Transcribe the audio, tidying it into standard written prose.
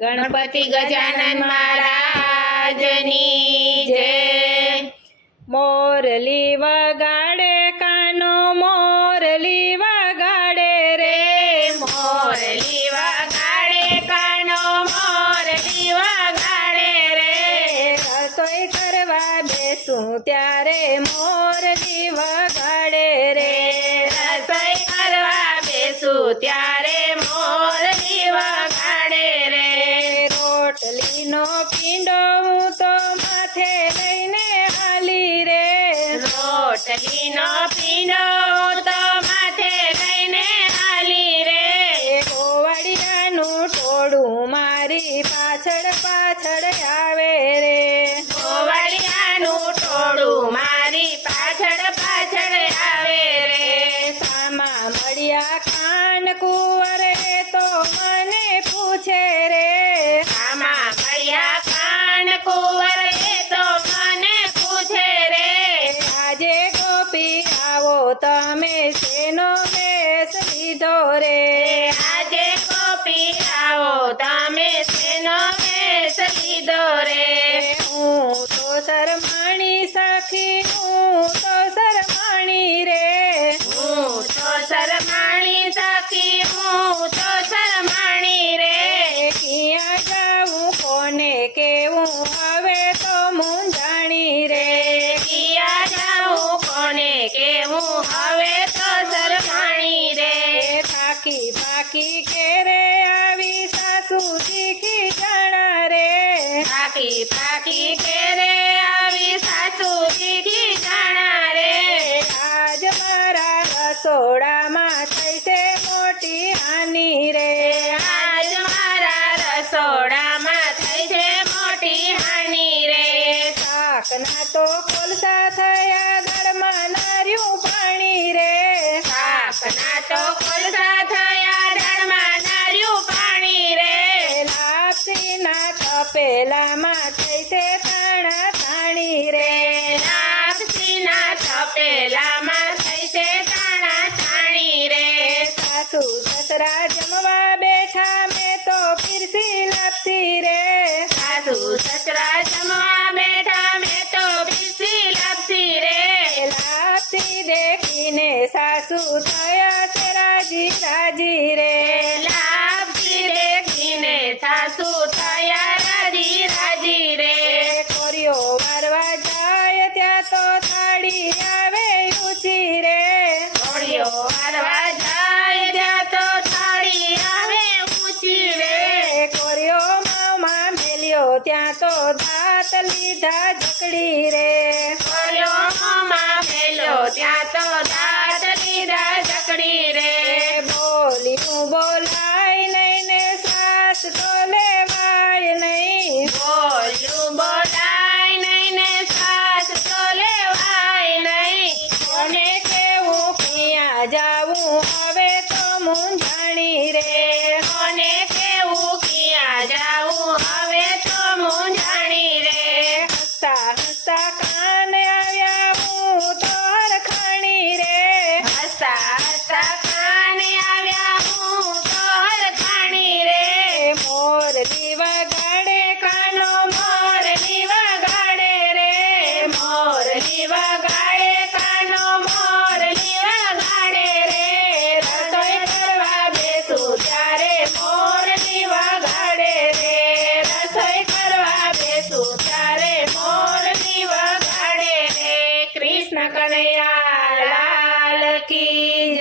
ગણપતિ ગજાનન મહારાજની જય। મોરલી વગાડે કાનો મોરલી વગાડે રે, મોરલી વગાડે કાનો મોરલી વગાડે રે, રસોઈ કરવા બેસું ત્યારે મોરલી વગાડે રે, રસોઈ કરવા બેસું ત્યારે મોરલી વગાડે રે, રોટલીનો પીંડો હું તો માથે લઈને હાલી રે, રોટલીનો પીંડો તો માથે લઈને હાલી રે, ગોવાળિયાનું ટોળું મારી પાછળ પાછળ આવે રે, ગોવાળિયાનું ટોળું મારી પાછળ પાછળ આવે રે, સામા મળ્યા કાન કુંવરે તો મને પૂછે રે, આમાં મળ્યા કાન કુંવર તો મને પૂછે રે, આજે ગોપી આવો તમે શેનો વેશ લીધો રે, આજે ગોપી આવો તમે શેનો વેશ લીધો રે, હું તો શરમાણી સખી હું તો શરમાણી રે, હું તો શરમાણી સખી હું તો શરમાણી રે, ક્યાં જાઉં કોને કેવું હવે તો મૂંઝાણી રે, કિયા જાઉં કોને કેવું હવે તો શરમાણી રે, પાકી પાકી કેરે આવી સાસુ શીખી જાણા રે, પાકી પાકી કેરે આવી સાસુ શીખી જાણા રે, આજ મારા રસોડામાં થઈ છે મોટી હાની રે, આજ મારા રસોડામાં થઈ છે મોટી હાની રે, શાકના તો કોલસા થયા ઘરમાં નાર્યું પાણી રે, શાકના તો કોલસા થયા દાળમાં નાર્યું પાણી રે, લાપસીના તપેલામાં થઈ છે તાણા તાણી રે, લાપસીના તપેલામાં થઈ છે તાણા છાણી રે, સાસુ સસરા જમવા બેઠા મેં તો પીરસી લાપસી રે, સાસુ સસરા જમવા બેઠા મેં તો પીરસી લાપસી રે, લાપસી દેખીને સાસુ થયા છે રાજી રાજી રે, લાપસી દેખીને સાસુ થયા રાજી રાજી રે, કોરિયો વારવા જાય ત્યાં તો થાળી આવે ઊંચી રે, કોળિયો વારવા જાય ત્યાં તો થાળી આવે ઊંચી રે, કોરિયો મામાં મેલ્યો ત્યાં તો દાંત લીધા જકડી રે, કોળિયો મોંમાં મેલ્યો ત્યાં તો દાંત લીધા જકડી રે, બોલ્યું બોલાય નહીં ને શ્વાસ તો લેવાય નહીં, બોલ્યું બોલાય નહીં ને શ્વાસ તો લેવાય નહીં, કોને કેવું ક્યાં જાવું હવે તો મૂંઝાણી રે, કોને કેવું ક્યાં જાવું હવે તો મૂંઝાણી રે, હસતા હસતા કાન આવ્યા હું તો હરખાણી રે, હસતા હસતા કાને આવ્યા હું તો હરખાણી રે, મોરલી વગાડે કાનો મોરલી વગાડે રે, મોરલી વગાડે કાનો મોરલી વગાડે રે, રસોઈ કરવા બેસું ત્યારે મોરલી વગાડે રે, રસોઈ કરવા બેસું ત્યારે મોરલી વગાડે રે, કૃષ્ણ કનૈયા લાલ કી જય।